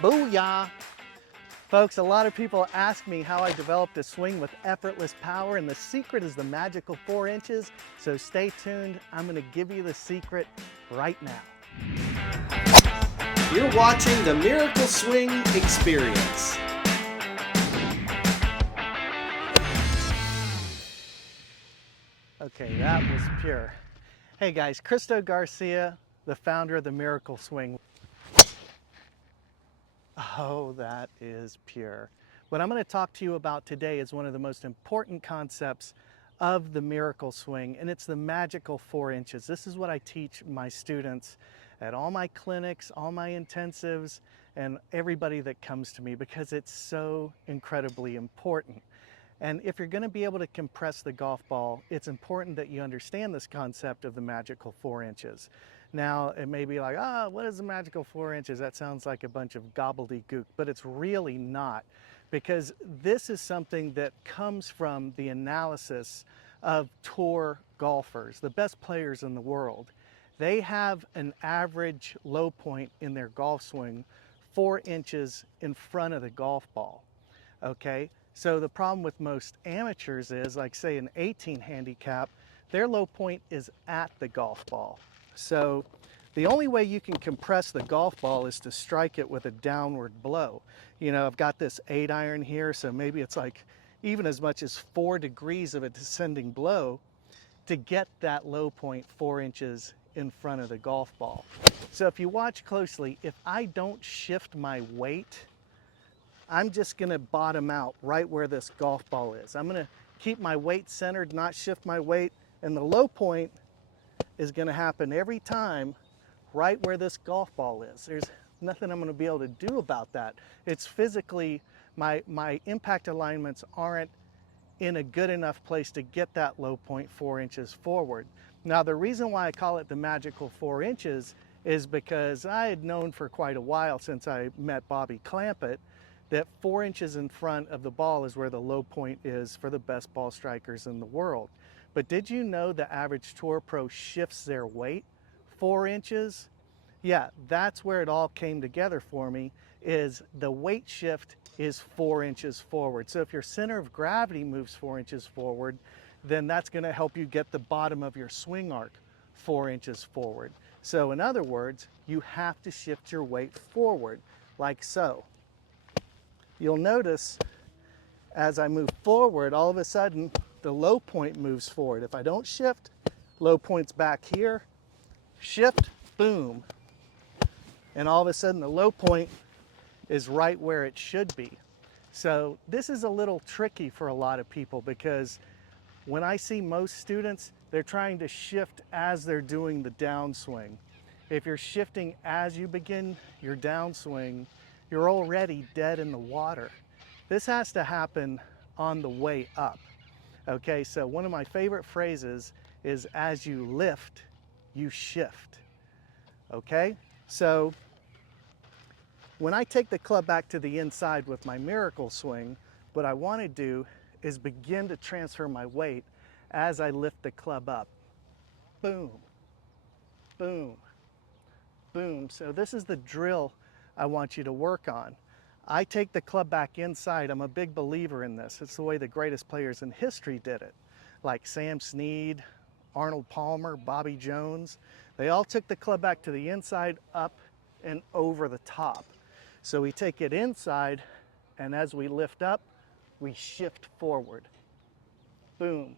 Booyah! Folks, a lot of people ask me how I developed a swing with effortless power, and the secret is the magical 4 inches. So stay tuned. I'm going to give you the secret right now. You're watching the Miracle Swing Experience. Okay, that was pure. Hey guys, Christo Garcia, the founder of the Miracle Swing. Oh, that is pure. What I'm going to talk to you about today is one of the most important concepts of the Miracle Swing, and it's the magical 4 inches. This is what I teach my students at all my clinics, all my intensives, and everybody that comes to me because it's so incredibly important. And if you're going to be able to compress the golf ball, it's important that you understand this concept of the magical 4 inches. Now, it may be like, what is the magical 4 inches? That sounds like a bunch of gobbledygook, but it's really not, because this is something that comes from the analysis of tour golfers, the best players in the world. They have an average low point in their golf swing 4 inches in front of the golf ball. Okay, so the problem with most amateurs is, like say an 18 handicap, their low point is at the golf ball. So the only way you can compress the golf ball is to strike it with a downward blow. You know, I've got this 8-iron here, so maybe it's like even as much as 4 degrees of a descending blow to get that low point 4 inches in front of the golf ball. So if you watch closely, if I don't shift my weight, I'm just going to bottom out right where this golf ball is. I'm going to keep my weight centered, not shift my weight, and the low point is going to happen every time right where this golf ball is. There's nothing I'm going to be able to do about that. It's physically, my impact alignments aren't in a good enough place to get that low point 4 inches forward. Now, the reason why I call it the magical 4 inches is because I had known for quite a while, since I met Bobby Clampett, that 4 inches in front of the ball is where the low point is for the best ball strikers in the world. But did you know the average tour pro shifts their weight 4 inches? Yeah, that's where it all came together for me, is the weight shift is 4 inches forward. So if your center of gravity moves 4 inches forward, then that's going to help you get the bottom of your swing arc 4 inches forward. So in other words, you have to shift your weight forward, like so. You'll notice as I move forward, all of a sudden the low point moves forward. If I don't shift, low point's back here, shift, boom. And all of a sudden the low point is right where it should be. So this is a little tricky for a lot of people, because when I see most students, they're trying to shift as they're doing the downswing. If you're shifting as you begin your downswing, you're already dead in the water. This has to happen on the way up. Okay, so one of my favorite phrases is, as you lift, you shift. Okay, so when I take the club back to the inside with my Miracle Swing, what I want to do is begin to transfer my weight as I lift the club up. Boom, boom, boom. So this is the drill I want you to work on. I take the club back inside. I'm a big believer in this. It's the way the greatest players in history did it, like Sam Snead, Arnold Palmer, Bobby Jones. They all took the club back to the inside, up and over the top. So we take it inside, and as we lift up, we shift forward. Boom,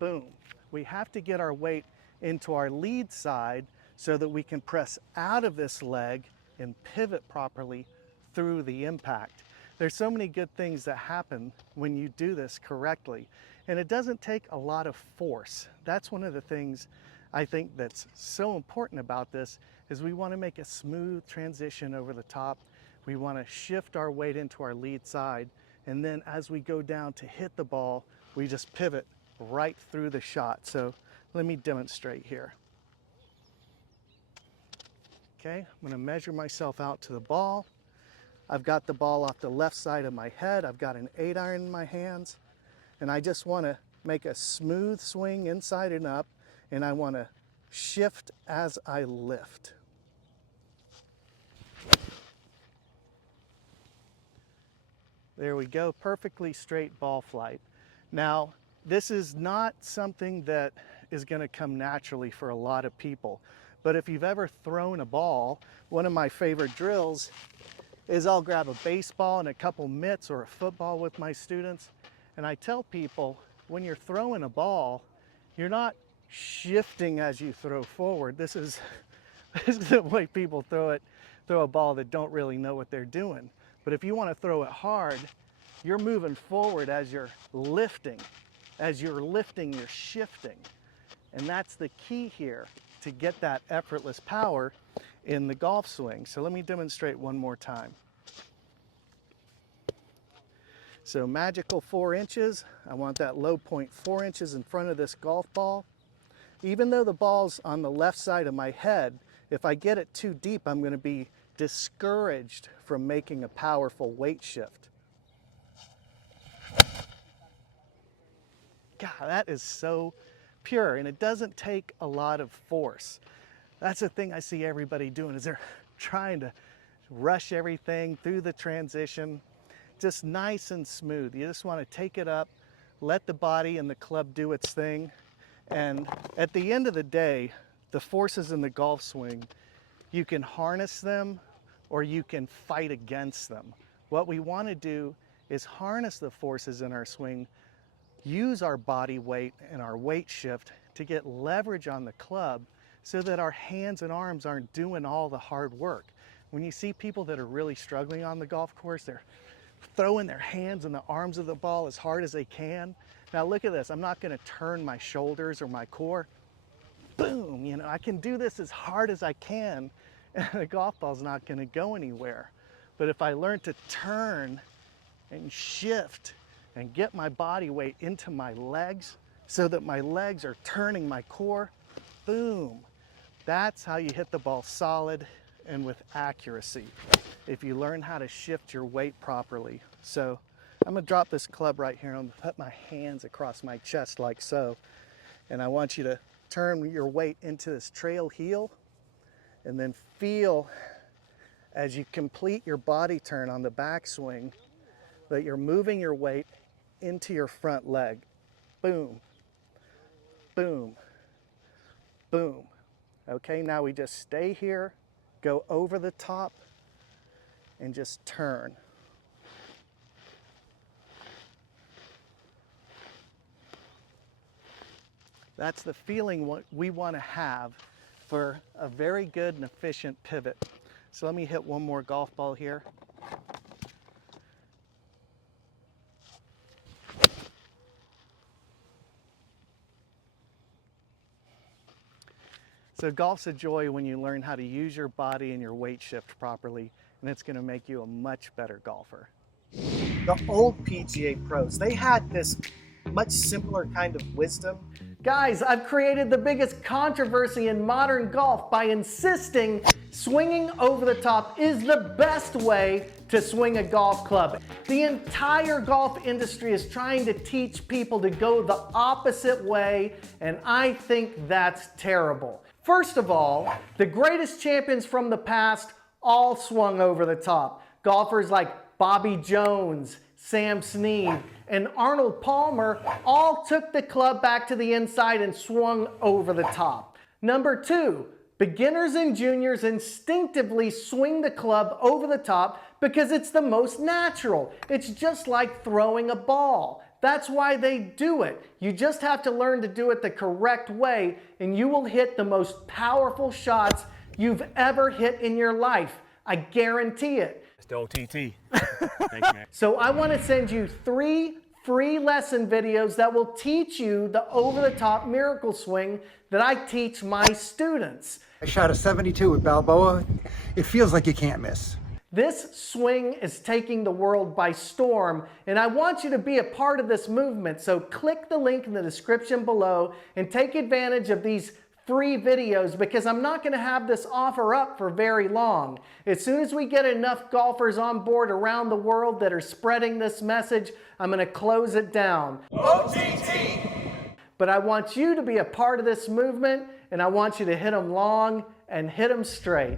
boom. We have to get our weight into our lead side so that we can press out of this leg and pivot properly through the impact. There's so many good things that happen when you do this correctly, and it doesn't take a lot of force. That's one of the things I think that's so important about this, is we want to make a smooth transition over the top. We want to shift our weight into our lead side, and then as we go down to hit the ball, we just pivot right through the shot. So let me demonstrate here. Okay, I'm going to measure myself out to the ball. I've got the ball off the left side of my head. I've got an 8-iron in my hands, and I just want to make a smooth swing inside and up, and I want to shift as I lift. There we go, perfectly straight ball flight. Now, this is not something that is going to come naturally for a lot of people. But if you've ever thrown a ball, one of my favorite drills is I'll grab a baseball and a couple mitts or a football with my students. And I tell people, when you're throwing a ball, you're not shifting as you throw forward. This is the way people throw a ball that don't really know what they're doing. But if you want to throw it hard, you're moving forward as you're lifting. As you're lifting, you're shifting. And that's the key here to get that effortless power in the golf swing. So let me demonstrate one more time. So magical 4 inches. I want that low point 4 inches in front of this golf ball. Even though the ball's on the left side of my head, if I get it too deep, I'm going to be discouraged from making a powerful weight shift. God, that is so pure, and it doesn't take a lot of force. That's the thing I see everybody doing, is they're trying to rush everything through the transition. Just nice and smooth. You just want to take it up, let the body and the club do its thing. And at the end of the day, the forces in the golf swing, you can harness them or you can fight against them. What we want to do is harness the forces in our swing, use our body weight and our weight shift to get leverage on the club so that our hands and arms aren't doing all the hard work. When you see people that are really struggling on the golf course, they're throwing their hands and the arms of the ball as hard as they can. Now look at this, I'm not going to turn my shoulders or my core. Boom, you know, I can do this as hard as I can and the golf ball's not going to go anywhere. But if I learn to turn and shift and get my body weight into my legs so that my legs are turning my core, boom, that's how you hit the ball solid and with accuracy, if you learn how to shift your weight properly. So I'm going to drop this club right here and I'm going to put my hands across my chest like so. And I want you to turn your weight into this trail heel and then feel as you complete your body turn on the backswing that you're moving your weight into your front leg. Boom, boom, boom. Okay, now we just stay here, go over the top, and just turn. That's the feeling we want to have for a very good and efficient pivot. So let me hit one more golf ball here. So golf's a joy when you learn how to use your body and your weight shift properly, and it's going to make you a much better golfer. The old PGA pros, they had this much simpler kind of wisdom. Guys, I've created the biggest controversy in modern golf by insisting swinging over the top is the best way to swing a golf club. The entire golf industry is trying to teach people to go the opposite way, and I think that's terrible. First of all, the greatest champions from the past all swung over the top. Golfers like Bobby Jones, Sam Snead, and Arnold Palmer all took the club back to the inside and swung over the top. Number two, beginners and juniors instinctively swing the club over the top because it's the most natural. It's just like throwing a ball. That's why they do it. You just have to learn to do it the correct way and you will hit the most powerful shots you've ever hit in your life. I guarantee it. Still OTT. Thanks, man. So I want to send you 3 free lesson videos that will teach you the over-the-top miracle swing that I teach my students. I shot a 72 with Balboa. It feels like you can't miss. This swing is taking the world by storm, and I want you to be a part of this movement. So click the link in the description below and take advantage of these free videos because I'm not going to have this offer up for very long. As soon as we get enough golfers on board around the world that are spreading this message, I'm going to close it down. OTT! But I want you to be a part of this movement, and I want you to hit them long and hit them straight.